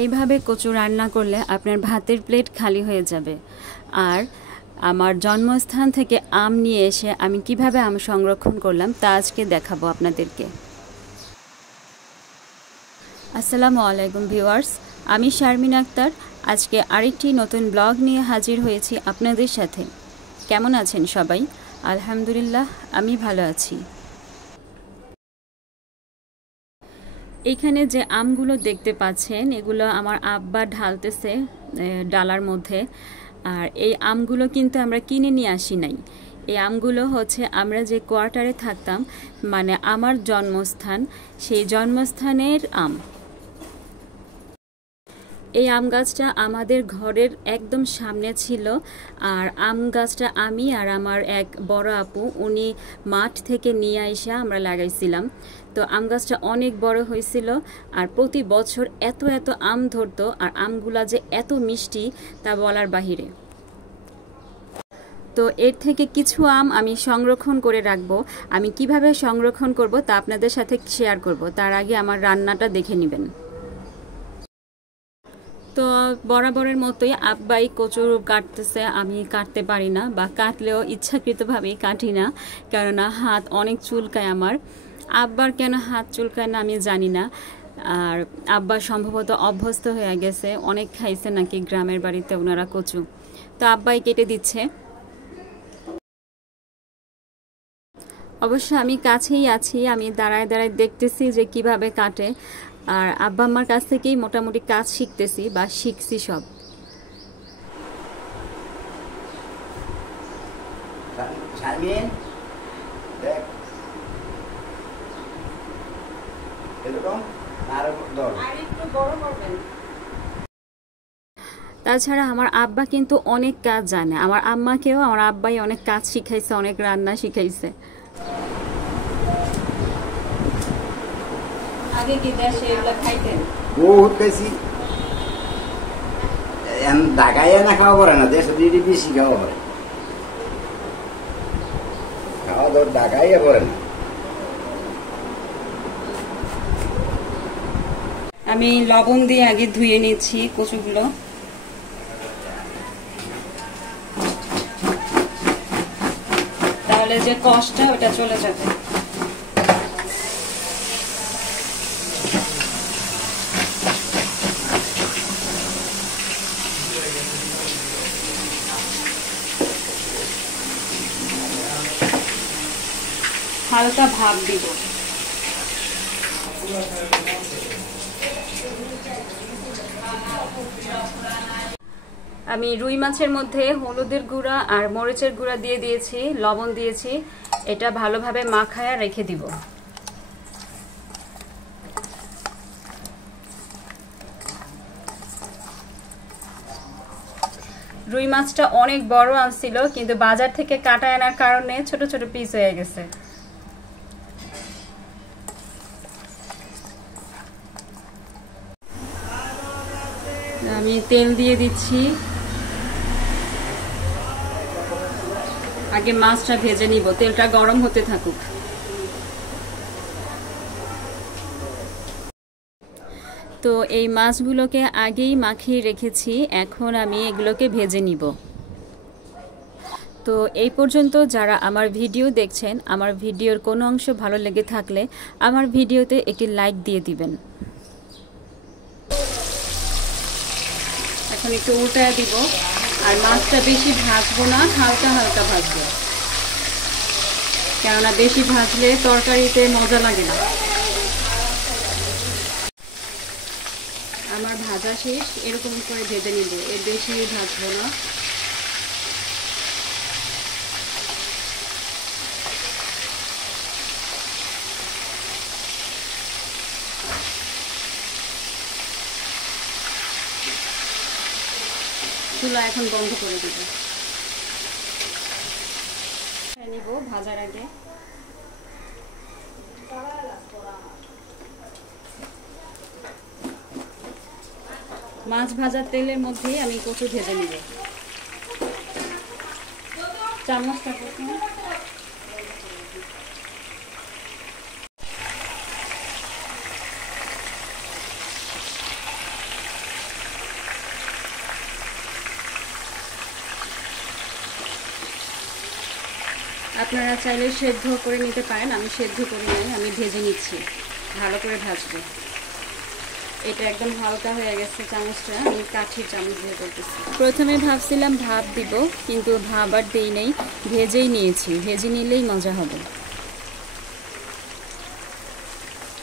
এইভাবে কচু রান্না করলে আপনার ভাতের প্লেট খালি হয়ে যাবে। আর আমার জন্মস্থান থেকে আম নিয়ে এসে আমি কিভাবে আম সংরক্ষণ করলাম তা আজকে দেখাবো আপনাদেরকে। আসসালামু আলাইকুম ভিউয়ার্স, আমি শারমিন আক্তার। আজকে আরেকটি নতুন ব্লগ নিয়ে হাজির হয়েছি আপনাদের সাথে। কেমন আছেন সবাই? আলহামদুলিল্লাহ, আমি ভালো আছি। এইখানে যে আমগুলো দেখতে পাচ্ছেন এগুলো আমার আব্বা ঢালতেছে ডালার মধ্যে। আর এই আমগুলো কিন্তু আমরা কিনে নিয়ে আসি নাই। এই আমগুলো হচ্ছে আমরা যে কোয়ার্টারে থাকতাম, মানে আমার জন্মস্থান, সেই জন্মস্থানের আম। এই আম গাছটা আমাদের ঘরের একদম সামনে ছিল। আর আম গাছটা আমি আর আমার এক বড় আপু উনি মাঠ থেকে নিয়ে এসে আমরা লাগাইছিলাম। তো আম গাছটা অনেক বড় হয়েছিল আর প্রতি বছর এত এত আম ধরতো। আর আমগুলা যে এত মিষ্টি তা বলার বাহিরে। তো এর থেকে কিছু আম আমি সংরক্ষণ করে রাখবো। আমি কিভাবে সংরক্ষণ করব তা আপনাদের সাথে শেয়ার করব। তার আগে আমার রান্নাটা দেখে নেবেন। তো বরাবরের মতোই আব্বাই কচু কাটতেছে, আমি কাটতে পারি না, বা কাটলেও ইচ্ছাকৃতভাবেই কাটি না, কেননা হাত অনেক চুলকায় আমার। আব্বার কেন হাত চুলকায় না আমি জানি না। আর আব্বা সম্ভবত অভ্যস্ত হয়ে গেছে, অনেক খাইছে নাকি গ্রামের বাড়িতে ওনারা কচু। তো আব্বাই কেটে দিচ্ছে। অবশ্য আমি কাছেই আছি, আমি দাঁড়ায় দাঁড়ায় দেখতেছি যে কিভাবে কাটে। আর আব্বা আম্মার কাছ থেকেই মোটামুটি কাজ শিখতেছি বা শিখছি সব। তাছাড়া আমার আব্বা কিন্তু অনেক কাজ জানে। আমার আম্মাকেও আমার আব্বাই অনেক কাজ শিখাইছে, অনেক রান্না শিখাইছে। আগে কি দেশে এগুলা খাইতেন? বহুত খাইছি। ঢাকায় না খাওয়া পড়ে না, দেশে দিদি বেশি খাওয়া পড়ে। খাওয়া দাওয়া ঢাকায় পড়ে না। আমি লবণ দিয়ে আগে ধুয়ে নিচ্ছি কচুগুলো। তাহলে যে কষ্টটা ওটা চলে যাবে। হালকা ভাপ দিব। আমি রুই মাছের মধ্যে হলুদের গুঁড়া আর মরিচের গুঁড়া দিয়ে দিয়েছি, লবণ দিয়েছি। এটা ভালোভাবে মাখায়া রেখে দিব। রুই মাছটা অনেক বড় আনছিল, কিন্তু বাজার থেকে কাটা আনার কারণে ছোট ছোট পিস হয়ে গেছে। আমি তেল দিয়ে দিচ্ছি। আগে মাছটা ভেজে নিব, তেলটা গরম হতে থাকুক। তো এই মাছগুলোকে আগেই মাখিয়ে রেখেছি, এখন আমি এগুলোকে ভেজে নিব। তো এই পর্যন্ত যারা আমার ভিডিও দেখছেন, আমার ভিডিওর কোনো অংশ ভালো লেগে থাকলে আমার ভিডিওতে একটি লাইক দিয়ে দিবেন। এখন একটু উল্টায় দিব। আর মাছটা বেশি ভাজবো না, হালকা হালকা ভাজবো, কেননা বেশি ভাজলে তরকারিতে মজা লাগে না। আমার ভাজা শেষ, এরকম করে ভেজে নিব, এর বেশি ভাজবো না। চুলা এখন বন্ধ করে দিব। নিব ভাজার আগে। মাছ ভাজার তেলের মধ্যেই আমি কচু ভেজে নিব। চামচটা প্রথমে আপনারা চাইলে সেদ্ধ করে নিতে পারেন, আমি সেদ্ধ করে নিই, আমি ভেজে নিচ্ছি, ভালো করে ভাজবো। এটা একদম হালকা হয়ে গেছে, চামচটা আমি কাঠির চামচ দিয়ে করতেছি। প্রথমে ভাবছিলাম ভাপ দিব, কিন্তু ভাপ আর দিই নেই, ভেজেই নিয়েছি, ভেজে নিলেই মজা হবে।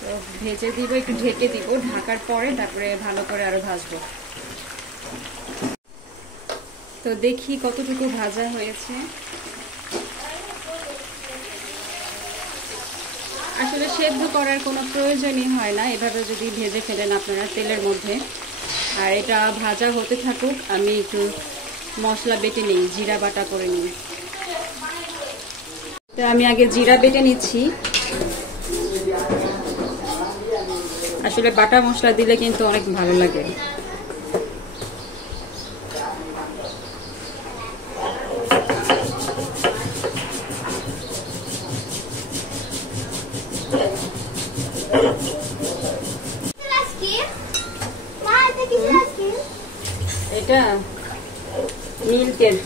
তো ভেজে দিব, একটু ঢেকে দিব, ঢাকার পরে তারপরে ভালো করে আরো ভাজবো। তো দেখি কতটুকু ভাজা হয়েছে। আসলে সেদ্ধ করার কোনো প্রয়োজনই হয় না, এভাবে যদি ভেজে ফেলেন আপনারা তেলের মধ্যে। আর এটা ভাজা হতে থাকুক, আমি একটু মশলা বেটে নিই, জিরা বাটা করে নিই। তো আমি আগে জিরা বেটে নিচ্ছি। আসলে বাটা মশলা দিলে কিন্তু অনেক ভালো লাগে। এটা নীল তেল।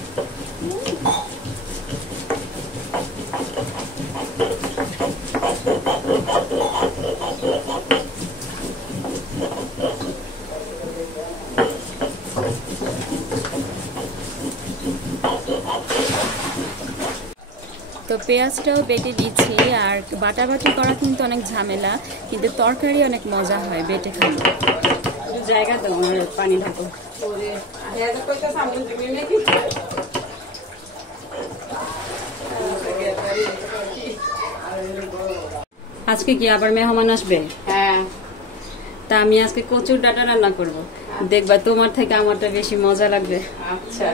তো পেঁয়াজটাও বেটে দিচ্ছি। আর বাটাবাটি করা কিন্তু অনেক ঝামেলা, কিন্তু তরকারি অনেক মজা হয় বেটে খেলে। জায়গা তো পানি ঢাকো। আজকে কি আবার মেহমান আসবে? হ্যাঁ, তা আমি আজকে কচুর ডাঁটা রান্না করব, দেখবা তোমার থেকে আমারটা বেশি মজা লাগবে। আচ্ছা।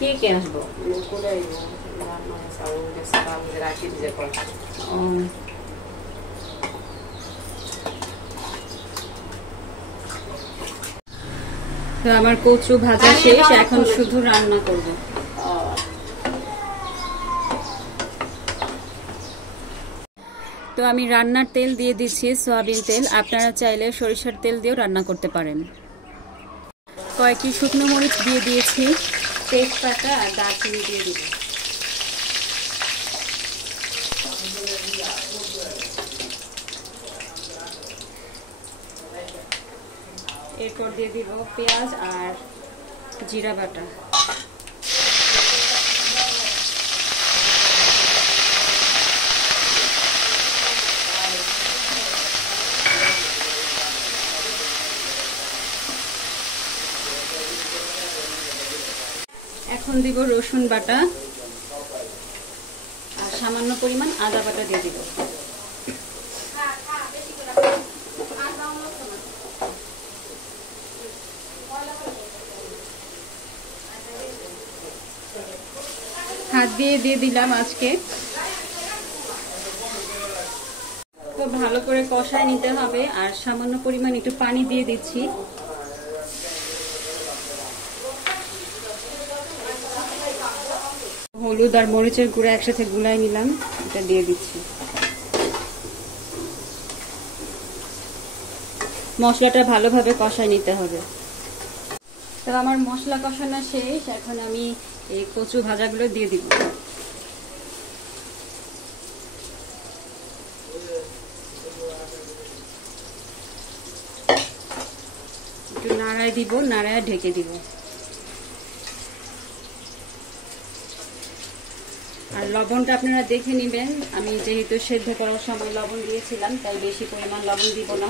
কে কে আসবো? তো আমার কচু ভাজা শেষ, এখন শুধু রান্না করব। তো আমি রান্নার তেল দিয়ে দিচ্ছি সয়াবিন তেল, আপনারা চাইলে সরিষার তেল দিয়েও রান্না করতে পারেন। কয়েকটি শুকনো মরিচ দিয়ে দিয়েছি, তেজপাতা আর দারচিনি দিয়ে দিব। এরপর দিয়ে দিব পেঁয়াজ আর জিরা বাটা। এখন দিব রসুন বাটা আর সামান্য পরিমাণ আদা বাটা দিয়ে দিব। হাত দিয়ে দিলাম আজকে। তো ভালো করে কষায় নিতে হবে, আর সামান্য পরিমাণ একটু পানি দিয়ে দিচ্ছি। হলুদ আর মরিচের গুঁড়া একসাথে গুলাই নিলাম, এটা দিয়ে দিচ্ছি। মশলাটা ভালোভাবে কষায় নিতে হবে। তো আমার মশলা কষানো শেষ, এখন আমি এই কচু ভাজাগুলো দিয়ে দিব। একটু নাড়ায় দিব, নাড়ায় ঢেকে দিব। আর লবণটা আপনারা দেখে নেবেন, আমি যেহেতু সেদ্ধ করার সময় লবণ দিয়েছিলাম, তাই বেশি পরিমাণ লবণ দিব না,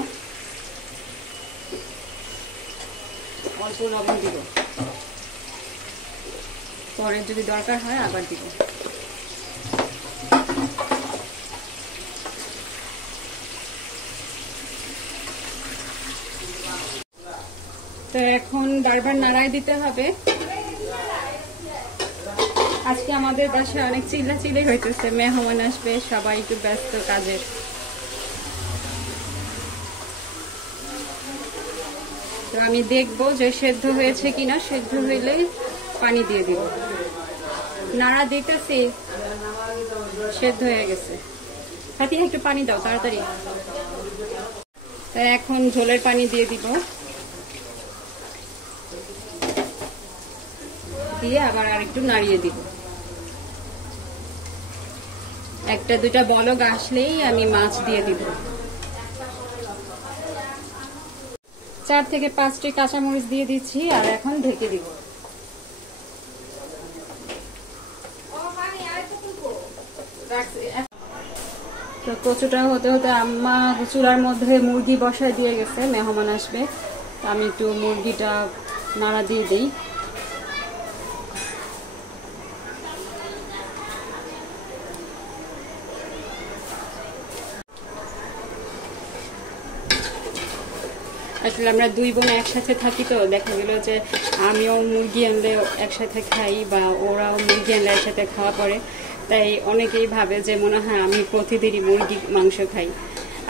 অল্প লবণ দিব, পরে যদি দরকার হয় আবার দিব। তো এখন বারবার নাড়াই দিতে হবে। আজকে আমাদের বাসায় অনেক চিল্লাচিল্লি হইতেছে, মেহমান আসবে, সবাই একটু ব্যস্ত কাজে। তো আমি দেখবো যে সেদ্ধ হয়েছে কিনা, সেদ্ধ হইলে পানি দিয়ে দিব। নাড়া দিতেছি। সেদ্ধ হয়ে গেছে। ফাতিহা একটু পানি দাও তাড়াতাড়ি। তাই এখন ঝোলের পানি দিয়ে দিব, দিয়ে আবার আরেকটু নাড়িয়ে দিব। একটা দুটা বলক আসলেই আমি মাছ দিয়ে দিব। 4 থেকে 5টি কাঁচামরিচ দিয়ে দিচ্ছি আর এখন ঢেকে দিব। তো কচুটা হতে হতে আম্মা চুলার মধ্যে মুরগি বসায় দিয়ে গেছে, মেহমান আসবে। আমি একটু মুরগিটা নাড়া দিয়ে দিই। আসলে আমরা 2 বোন একসাথে থাকি, তো দেখা গেল যে আমিও মুরগি আনলে একসাথে খাই বা ওরাও মুরগি আনলে একসাথে খাওয়া পড়ে। তাই অনেকেই ভাবে যে মনে হয় আমি প্রতিদিনই মুরগি মাংস খাই।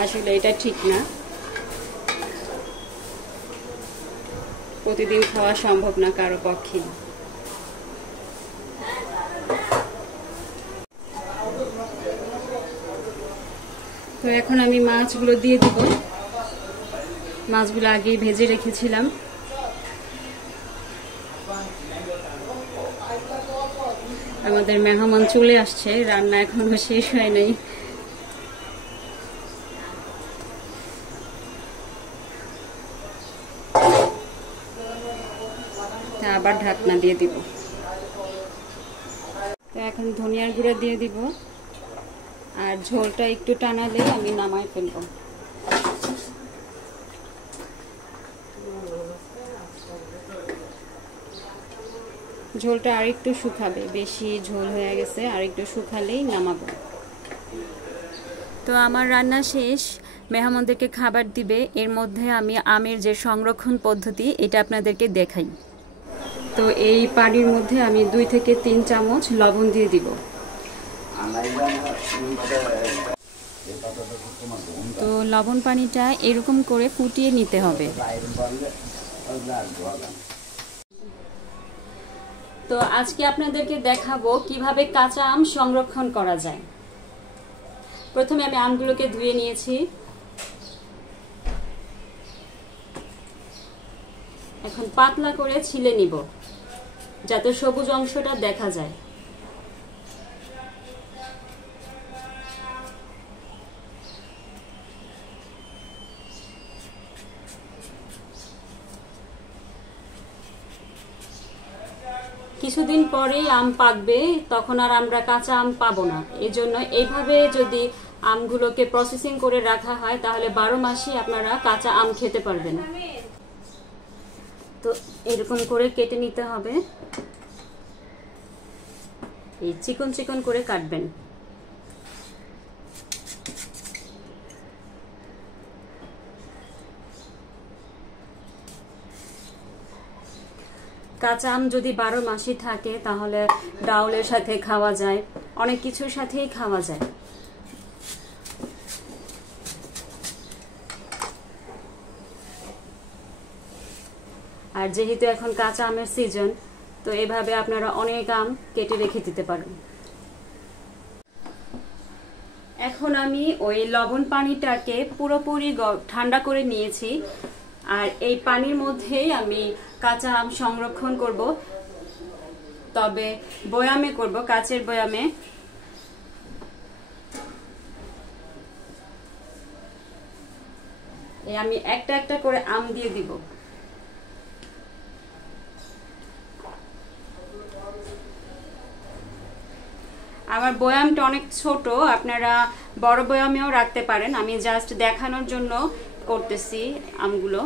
আসলে এটা ঠিক না, প্রতিদিন খাওয়া সম্ভব না কারো পক্ষে। তো এখন আমি মাছগুলো দিয়ে দিব। মাছগুলো আগে ভেজে রেখেছিলাম। আমাদের মেহমান চলে আসছে, রান্না এখনো শেষ হয় নাই। আবার ঢাকনা দিয়ে দিব। তো এখন ধনিয়ার গুঁড়া দিয়ে দিব, আর ঝোলটা একটু টানালে আমি নামাই ফেলবো। ঝোলটা আরেকটু শুকাবে, বেশি ঝোল হয়ে গেছে, আরেকটু শুকালেই নামাবো। তো আমার রান্না শেষ, মেহমানদেরকে খাবার দিবে। এর মধ্যে আমি আমের যে সংরক্ষণ পদ্ধতি এটা আপনাদেরকে দেখাই। তো এই পানির মধ্যে আমি 2 থেকে 3 চামচ লবণ দিয়ে দিব। তো লবণ পানিটা এরকম করে ফুটিয়ে নিতে হবে। তো আজকে আপনাদেরকে দেখাবো কিভাবে কাঁচা আম সংরক্ষণ করা যায়। প্রথমে আমি আমগুলোকে ধুয়ে নিয়েছি। এখন পাতলা করে ছিলে নিব যাতে সবুজ অংশটা দেখা যায়। কিছুদিন পরেই আম পাকবে, তখন আর আমরা কাঁচা আম পাবো না। এজন্য এইভাবে যদি আমগুলোকে প্রসেসিং করে রাখা হয় তাহলে 12 মাসই আপনারা কাঁচা আম খেতে পারবেন। তো এরকম করে কেটে নিতে হবে, এই চিকন চিকন করে কাটবেন। কাঁচা আম যদি 12 মাসই থাকে তাহলে ডাউলের সাথে খাওয়া যায়, অনেক কিছুর সাথেই খাওয়া যায়। আর যেহেতু এখন কাঁচা আমের সিজন, তো এভাবে আপনারা অনেক আম কেটে রেখে দিতে পারেন। এখন আমি ওই লবণ পানিটাকে পুরোপুরি ঠান্ডা করে নিয়েছি, আর এই পানির মধ্যেই আমি কাঁচা আম সংরক্ষণ করব। তবে বয়ামে করব, কাচের বয়ামে। আমি একটা একটা করে আম দিয়ে দিব। আমার বয়ামটা অনেক ছোট, আপনারা বড় বয়ামেও রাখতে পারেন। আমি জাস্ট দেখানোর জন্য করতেছি আমগুলো।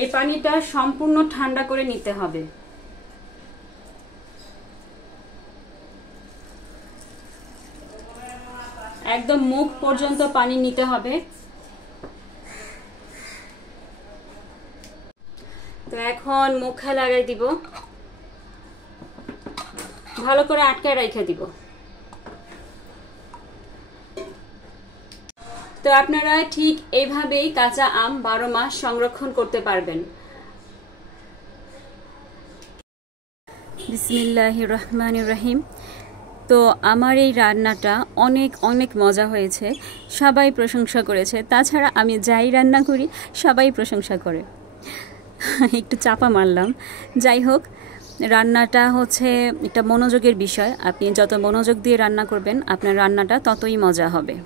এই পানিটা সম্পূর্ণ ঠান্ডা করে নিতে হবে। একদম মুখ পর্যন্ত পানি নিতে হবে। তো এখন মুখে লাগাই দিব, ভালো করে আটকায় রেখে দিব। তো তো আপনারা ঠিক এইভাবেই কাঁচা আম 12 মাস সংরক্ষণ করতে পারবেন। বিসমিল্লাহির রহমানির রহিম। তো আমার এই রান্নাটা অনেক অনেক মজা হয়েছে, সবাই প্রশংসা করেছে। তাছাড়া আমি যাই রান্না করি সবাই প্রশংসা করে। একটু চাপা মারলাম। যাই হোক, রান্নাটা হচ্ছে একটা মনোযোগের বিষয়। আপনি যত মনোযোগ দিয়ে রান্না করবেন আপনার রান্নাটা ততই মজা হবে।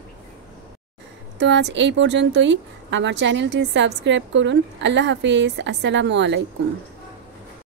তো আজ এই পর্যন্তই। আমার চ্যানেলটি সাবস্ক্রাইব করুন। আল্লাহ হাফিজ। আসসালামু আলাইকুম।